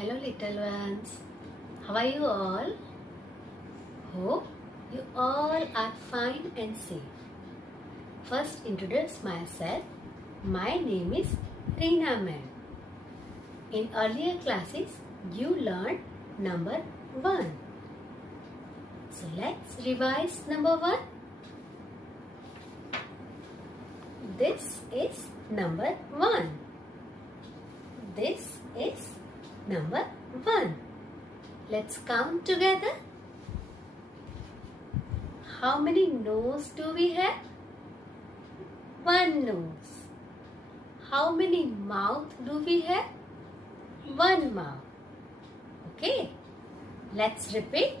Hello little ones, how are you all? Hope you all are fine and safe. First introduce myself. My name is Reena ma'am. In earlier classes you learned number 1. So let's revise number 1. This is number 1. This is number 1. Let's count together. How many nose do we have? 1 nose. How many mouth do we have? 1 mouth. Okay, let's repeat.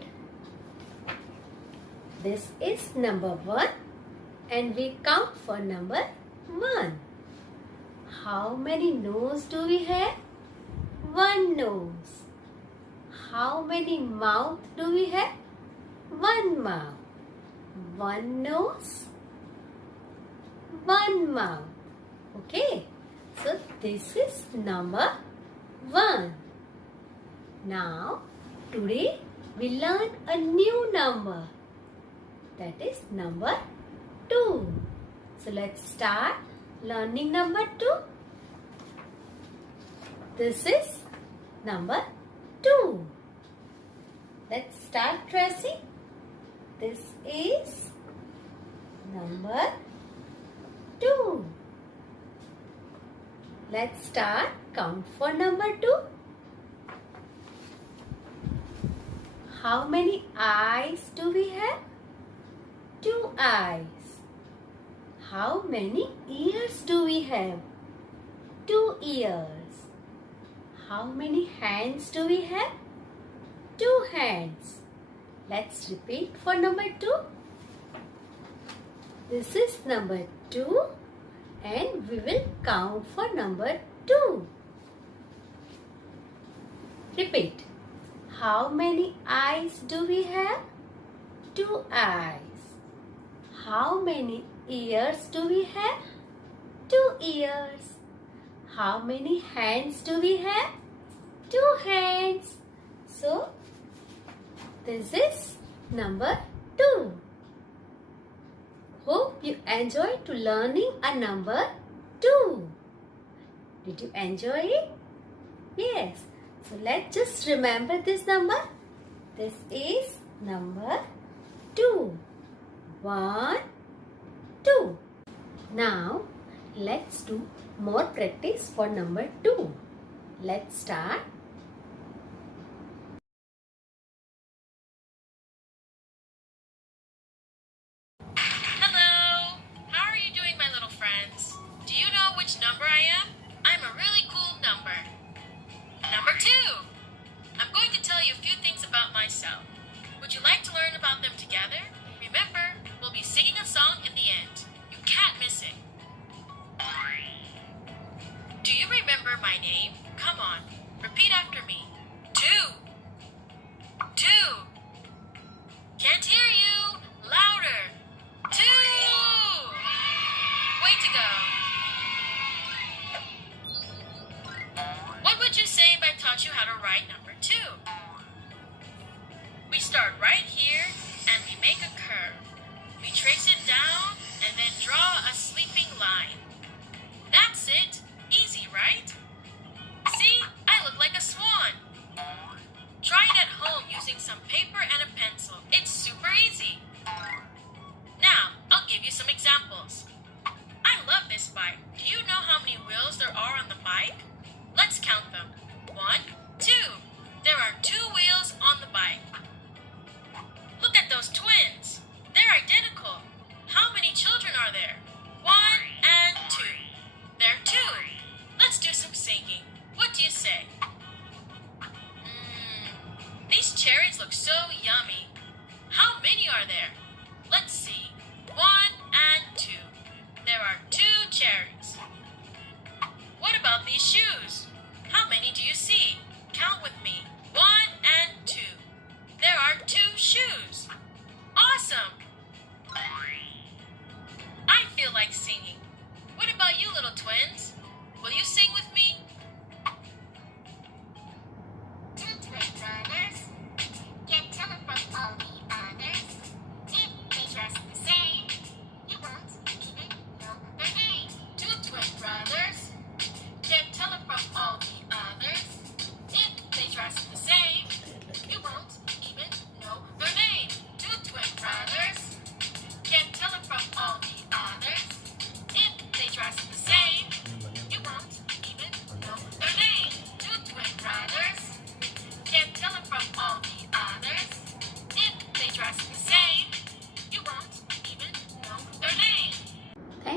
This is number 1 and we count for number 1. How many nose do we have? 1 nose. How many mouth do we have? 1 mouth. 1 nose, 1 mouth. Okay, so this is number 1. Now, today we learn a new number. That is number 2. So let's start learning number 2. This is number 2. Let's start tracing. This is number 2. Let's start count for number 2. How many eyes do we have? 2 eyes. How many ears do we have? 2 ears. How many hands do we have? 2 hands. Let's repeat for number 2. This is number 2 and we will count for number 2. Repeat. How many eyes do we have? 2 eyes. How many ears do we have? 2 ears. How many hands do we have? 2 hands. So, this is number 2. Hope you enjoyed to learning a number 2. Did you enjoy it? Yes. So let's just remember this number. This is number 2. 1, 2. Now let's do more practice for number 2. Let's start. Number I am? I'm a really cool number. Number 2. I'm going to tell you a few things about myself. Would you like to learn about them together? Remember, we'll be singing a song in the end. You can't miss it. Do you remember my name? Come on, repeat after me. 2. 2. Can't hear you. Louder. 2. Way to go. What would you say if I taught you how to write number 2? We start right here and we make a curve. We trace it down and then draw a sweeping line. That's it. Easy, right? See, I look like a swan. Try it at home using some paper and a pencil. It's super easy. Now, I'll give you some examples. I love this bike. Do you know how many wheels there are on the bike? Let's count them. 1, 2. There are 2 wheels on the bike. Look at those twins. They're identical. How many children are there? 1 and 2. There are 2. Let's do some singing. What do you say? These cherries look so yummy. How many are there? Let's see. 1 and 2. There are 2 cherries. What about these shoes? How many do you see? Count with me. 1 and 2. There are 2 shoes. Awesome! I feel like singing. What about you, little twins? Will you sing with me?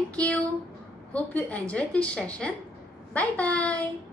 Thank you. Hope you enjoyed this session. Bye bye.